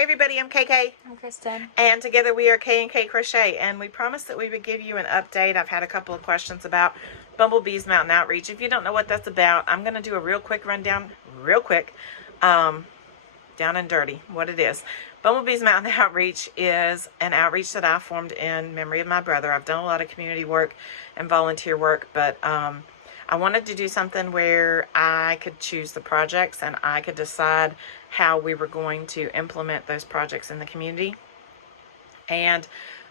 Hey everybody, I'm KK. I'm Kristen. And together we are K&K Crochet, and we promised that we would give you an update. I've had a couple of questions about Bumblebee's Mountain Outreach. If you don't know what that's about, I'm going to do a real quick rundown, down and dirty, what it is. Bumblebee's Mountain Outreach is an outreach that I formed in memory of my brother. I've done a lot of community work and volunteer work, but I wanted to do something where I could choose the projects and I could decide how we were going to implement those projects in the community. And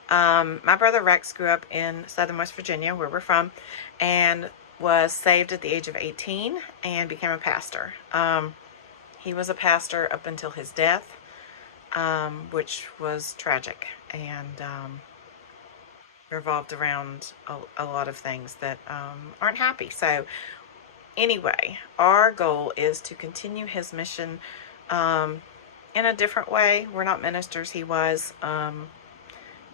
my brother Rex grew up in southern West Virginia, where we're from, and was saved at the age of 18 and became a pastor. He was a pastor up until his death, which was tragic and revolved around a lot of things that aren't happy. So anyway, our goal is to continue his mission in a different way. We're not ministers, he was.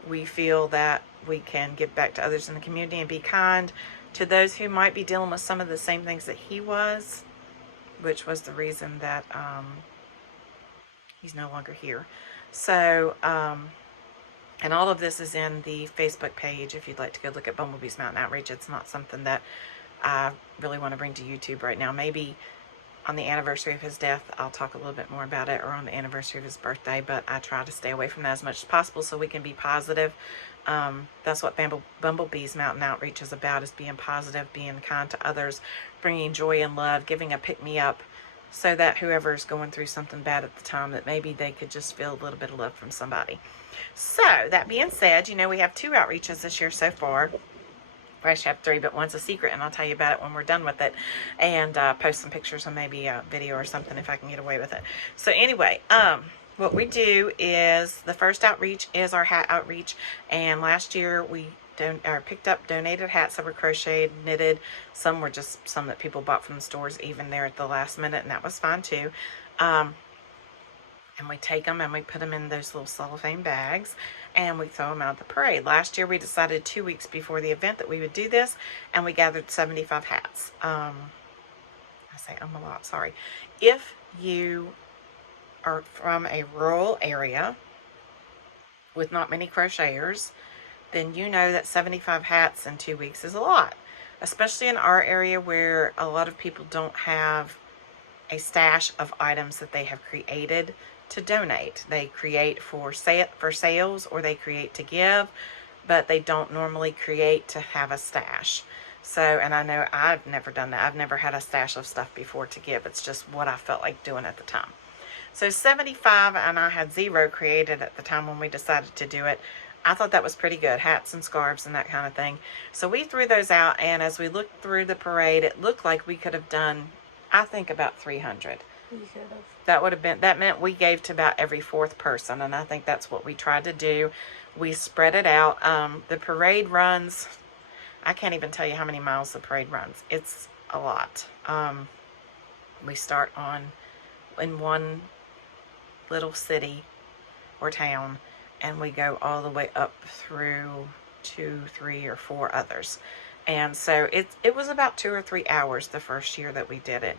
We feel that we can give back to others in the community and be kind to those who might be dealing with some of the same things that he was, which was the reason that he's no longer here. So, and all of this is in the Facebook page if you'd like to go look at Bumblebee's Mountain Outreach. It's not something that I really want to bring to YouTube right now. Maybe on the anniversary of his death, I'll talk a little bit more about it, or on the anniversary of his birthday, but I try to stay away from that as much as possible so we can be positive. That's what Bumblebee's Mountain Outreach is about, is being positive, being kind to others, bringing joy and love, giving a pick-me-up, so that whoever's going through something bad at the time, that maybe they could just feel a little bit of love from somebody. So, that being said, you know, we have 2 outreaches this year so far. I actually have 3, but one's a secret, and I'll tell you about it when we're done with it, and post some pictures and maybe a video or something if I can get away with it. So anyway, what we do is, the first outreach is our hat outreach, and last year we picked up donated hats that were crocheted, knitted. Some were just some that people bought from the stores even there at the last minute, and that was fine too. And we take them and we put them in those little cellophane bags and we throw them out at the parade. Last year we decided 2 weeks before the event that we would do this, and we gathered 75 hats. I say a lot, sorry. If you are from a rural area with not many crocheters, then you know that 75 hats in 2 weeks is a lot, especially in our area where a lot of people don't have a stash of items that they have created to donate. They create for sales, or they create to give, but they don't normally create to have a stash. So, and I know I've never done that. I've never had a stash of stuff before to give. It's just what I felt like doing at the time. So 75, and I had 0 created at the time when we decided to do it. I thought that was pretty good, hats and scarves and that kind of thing. So we threw those out, and as we looked through the parade, it looked like we could have done, I think, about 300. You could have. That meant we gave to about every 4th person, and I think that's what we tried to do. We spread it out. The parade runs, I can't even tell you how many miles the parade runs. It's a lot. We start in one little city or town, and we go all the way up through 2, 3, or 4 others. And so it was about 2 or 3 hours the first year that we did it.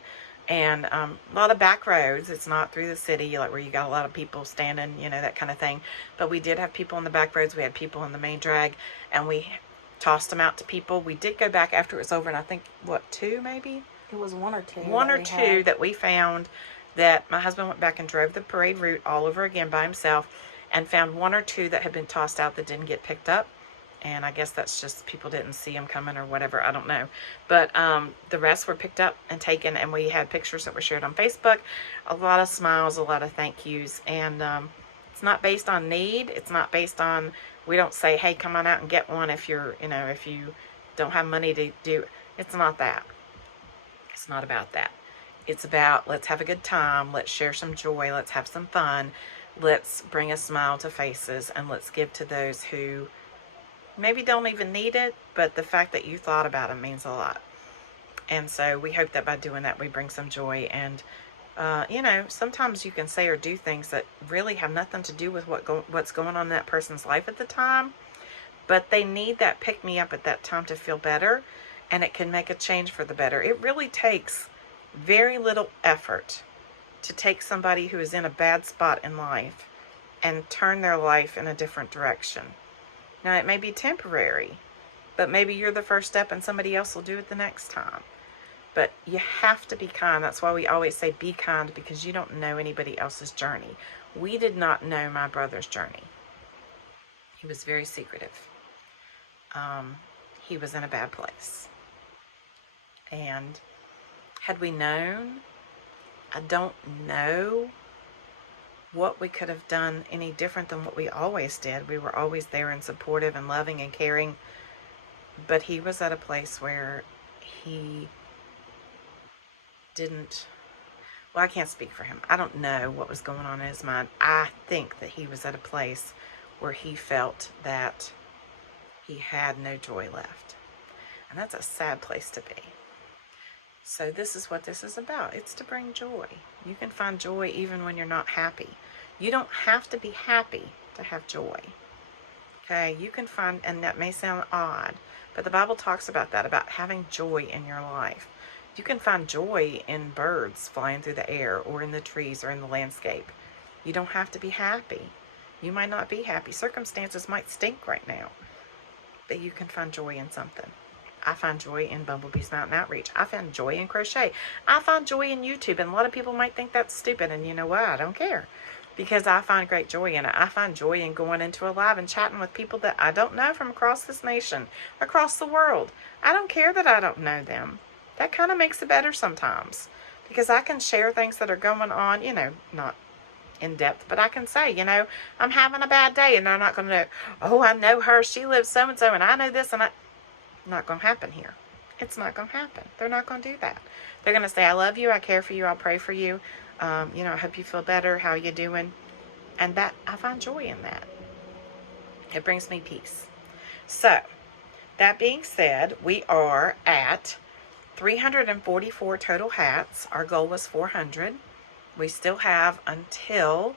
And a lot of back roads. It's not through the city, like where you got a lot of people standing, you know, that kind of thing. But we did have people on the back roads. We had people in the main drag, and we tossed them out to people. We did go back after it was over, and I think, what, 2 maybe? It was 1 or 2. 1 or 2 that we found, that my husband went back and drove the parade route all over again by himself, and found 1 or 2 that had been tossed out that didn't get picked up. And I guess that's just people didn't see them coming or whatever. I don't know. But the rest were picked up and taken, and we had pictures that were shared on Facebook. A lot of smiles, a lot of thank yous. And it's not based on need. It's not based on, we don't say, hey, come on out and get one if you're, you know, if you don't have money to do. It's not that. It's not about that. It's about, let's have a good time. Let's share some joy. Let's have some fun. Let's bring a smile to faces, and let's give to those who maybe don't even need it, but the fact that you thought about them means a lot. And so we hope that by doing that, we bring some joy. And you know, sometimes you can say or do things that really have nothing to do with what's going on in that person's life at the time, but they need that pick-me-up at that time to feel better, and it can make a change for the better. It really takes very little effort to take somebody who is in a bad spot in life and turn their life in a different direction. Now, it may be temporary, but maybe you're the first step and somebody else will do it the next time. But you have to be kind. That's why we always say be kind, because you don't know anybody else's journey. We did not know my brother's journey. He was very secretive. He was in a bad place. And had we known, I don't know what we could have done any different than what we always did. We were always there and supportive and loving and caring. But he was at a place where he didn't, well, I can't speak for him. I don't know what was going on in his mind. I think that he was at a place where he felt that he had no joy left. And that's a sad place to be. So this is what this is about. It's to bring joy. You can find joy even when you're not happy. You don't have to be happy to have joy. Okay, you can find, and that may sound odd, but the Bible talks about that, about having joy in your life. You can find joy in birds flying through the air, or in the trees, or in the landscape. You don't have to be happy. You might not be happy. Circumstances might stink right now, but you can find joy in something. I find joy in Bumblebee's Mountain Outreach. I find joy in crochet. I find joy in YouTube, and a lot of people might think that's stupid, and you know what? I don't care, because I find great joy in it. I find joy in going into a live and chatting with people that I don't know from across this nation, across the world. I don't care that I don't know them. That kind of makes it better sometimes, because I can share things that are going on, not in depth, but I can say, I'm having a bad day, and they're not going to know, oh, I know her, she lives so-and-so, and I know this, and not going to happen here. It's not going to happen. They're not going to do that. They're going to say, I love you, I care for you, I'll pray for you, I hope you feel better, how you doing? And that, I find joy in that. It brings me peace. So, that being said, we are at 344 total hats. Our goal was 400. We still have until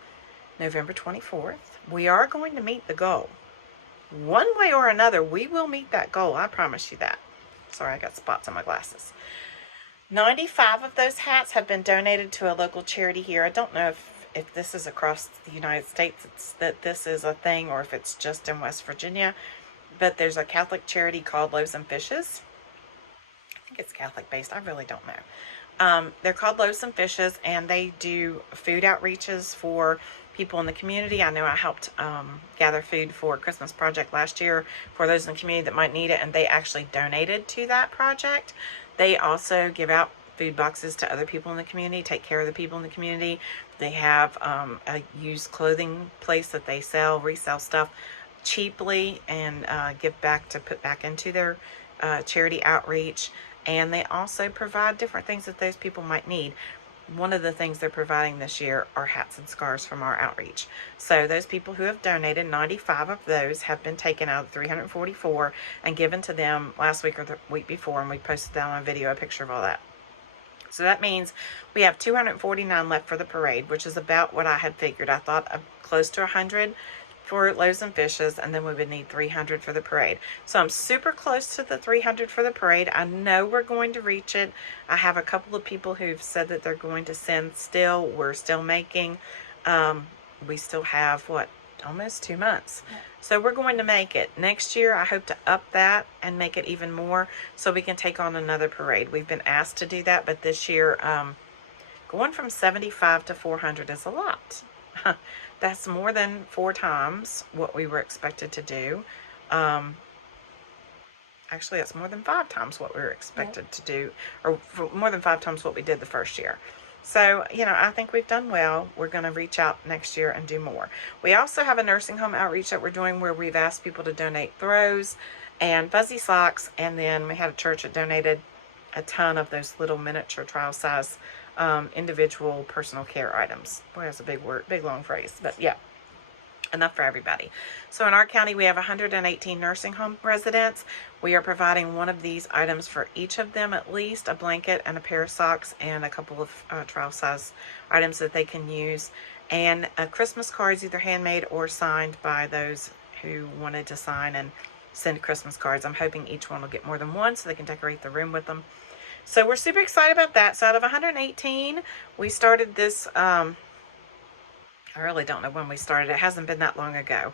November 24th. We are going to meet the goal. One way or another, we will meet that goal. I promise you that. Sorry, I got spots on my glasses. 95 of those hats have been donated to a local charity here. I don't know if this is across the United States, that this is a thing, or if it's just in West Virginia. But there's a Catholic charity called Loaves and Fishes. I think it's Catholic based. I really don't know. They're called Loaves and Fishes, and they do food outreaches for people in the community. I know I helped gather food for a Christmas project last year for those in the community that might need it, and they actually donated to that project. They also give out food boxes to other people in the community, take care of the people in the community. They have a used clothing place that they resell stuff cheaply, and give back to put back into their charity outreach. And they also provide different things that those people might need. One of the things they're providing this year are hats and scarves from our outreach. So those people who have donated, 95 of those have been taken out of 344 and given to them last week or the week before, and we posted that on a video, a picture of all that. So that means we have 249 left for the parade, which is about what I had figured. I thought close to 100 for Loaves and Fishes, and then we would need 300 for the parade. So I'm super close to the 300 for the parade. I know we're going to reach it. I have a couple of people who've said that they're going to send still. We're still making. We still have, almost 2 months. So we're going to make it. Next year, I hope to up that and make it even more so we can take on another parade. We've been asked to do that, but this year, going from 75 to 400 is a lot. That's more than 4 times what we were expected to do. Actually, that's more than 5 times what we were expected to do, or more than 5 times what we did the first year. So, I think we've done well. We're going to reach out next year and do more. We also have a nursing home outreach that we're doing where we've asked people to donate throws and fuzzy socks, and then we had a church that donated a ton of those little miniature trial size individual personal care items. Boy, that's a big word, big long phrase, but yeah, enough for everybody. So in our county, we have 118 nursing home residents. We are providing one of these items for each of them, at least a blanket and a pair of socks and a couple of trial size items that they can use, and Christmas cards, either handmade or signed by those who wanted to sign and send Christmas cards. I'm hoping each one will get more than one so they can decorate the room with them. So we're super excited about that. So out of 118, we started this I really don't know when we started. It hasn't been that long ago.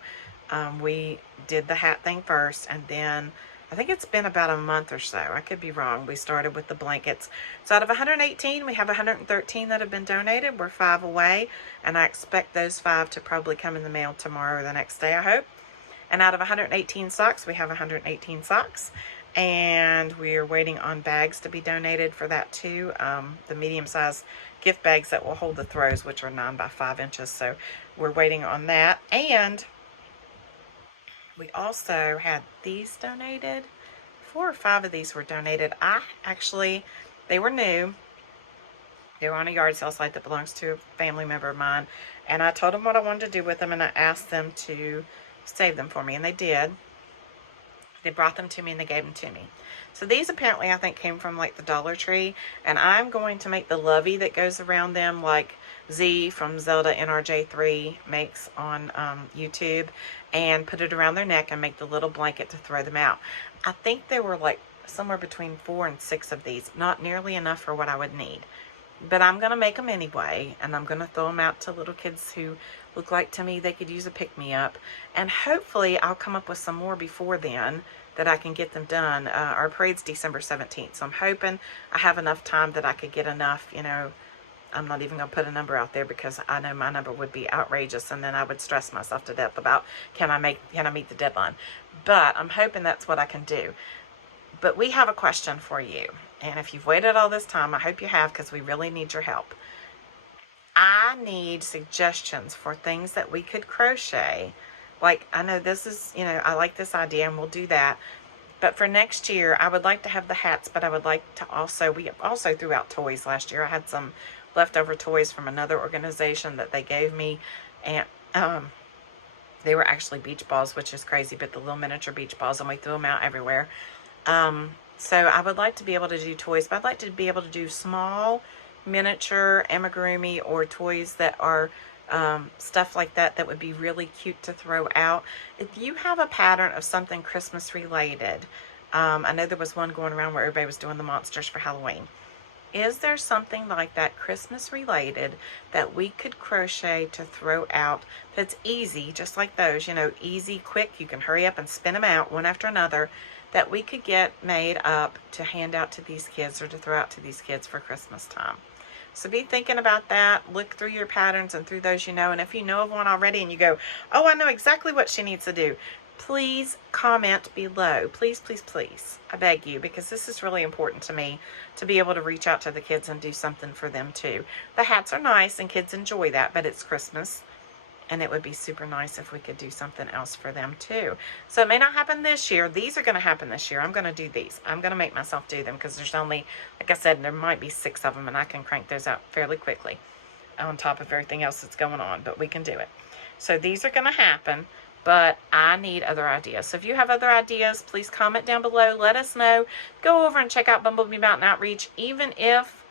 We did the hat thing first, and then I think it's been about a month or so. I could be wrong. We started with the blankets. So out of 118, we have 113 that have been donated. We're 5 away, and I expect those 5 to probably come in the mail tomorrow or the next day, I hope. And out of 118 socks, we have 118 socks. And we're waiting on bags to be donated for that too. The medium-sized gift bags that will hold the throws, which are 9 by 5 inches. So we're waiting on that. And we also had these donated. 4 or 5 of these were donated. They were new. They were on a yard sale site that belongs to a family member of mine. And I told them what I wanted to do with them, and I asked them to save them for me, and they did. They brought them to me and they gave them to me. So these apparently I think came from like the Dollar Tree, and I'm going to make the lovey that goes around them like Z from Zelda NRJ3 makes on YouTube, and put it around their neck and make the little blanket to throw them out. I think there were like somewhere between 4 and 6 of these, not nearly enough for what I would need. But I'm going to make them anyway, and I'm going to throw them out to little kids who look like to me they could use a pick-me-up. And hopefully I'll come up with some more before then that I can get them done. Our parade's December 17th, so I'm hoping I have enough time that I could get enough, you know. I'm not even going to put a number out there because I know my number would be outrageous, and then I would stress myself to death about can I meet the deadline. But I'm hoping that's what I can do. But we have a question for you. And if you've waited all this time, I hope you have, because we really need your help. I need suggestions for things that we could crochet. Like, I know this is, I like this idea and we'll do that. But for next year, I would like to have the hats, but I would like to we also threw out toys last year. I had some leftover toys from another organization that they gave me. And they were actually beach balls, which is crazy, but the little miniature beach balls, and we threw them out everywhere. So I would like to be able to do toys, but I'd like to be able to do small, miniature amigurumi, or toys that are stuff like that that would be really cute to throw out. If you have a pattern of something Christmas related, I know there was one going around where everybody was doing the monsters for Halloween. Is there something like that Christmas related that we could crochet to throw out that's easy, just like those, easy, quick, you can hurry up and spin them out one after another, that we could get made up to hand out to these kids or to throw out to these kids for Christmas time? So be thinking about that. Look through your patterns and through those and if you know of one already and you go, oh, I know exactly what she needs to do, please comment below. Please, please, please. I beg you, because this is really important to me to be able to reach out to the kids and do something for them too. The hats are nice and kids enjoy that, but it's Christmas. And it would be super nice if we could do something else for them too. So it may not happen this year. These are going to happen this year. I'm going to do these. I'm going to make myself do them because there's only, like I said, there might be 6 of them and I can crank those out fairly quickly on top of everything else that's going on. But we can do it. So these are going to happen, but I need other ideas. So if you have other ideas, please comment down below. Let us know. Go over and check out Bumblebee Mountain Outreach. Even if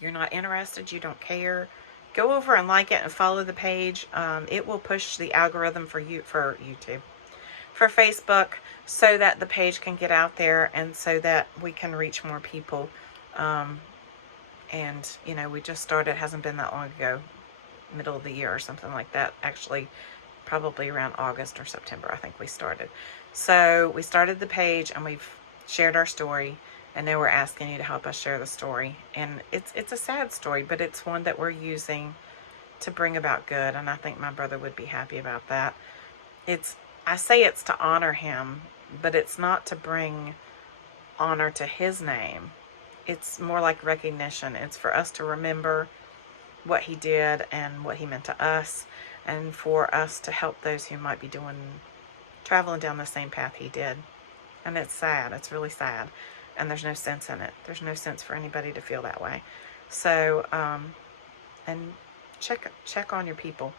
you're not interested, you don't care, go over and like it and follow the page. It will push the algorithm for YouTube, for Facebook, so that the page can get out there and so that we can reach more people. And, we just started, it hasn't been that long ago, middle of the year or something like that. Actually, probably around August or September, I think we started. So we started the page and we've shared our story. And now we're asking you to help us share the story. And it's a sad story, but it's one that we're using to bring about good. And I think my brother would be happy about that. I say it's to honor him, but it's not to bring honor to his name. It's more like recognition. It's for us to remember what he did and what he meant to us, and for us to help those who might be traveling down the same path he did. And it's sad. It's really sad. And there's no sense in it. There's no sense for anybody to feel that way. So, and check on your people.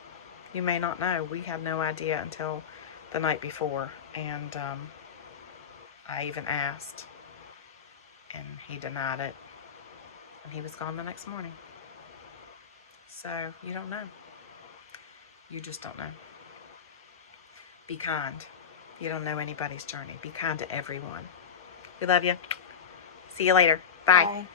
You may not know. We had no idea until the night before. And I even asked. And he denied it. And he was gone the next morning. So, you don't know. You just don't know. Be kind. You don't know anybody's journey. Be kind to everyone. We love you. See you later. Bye. Bye.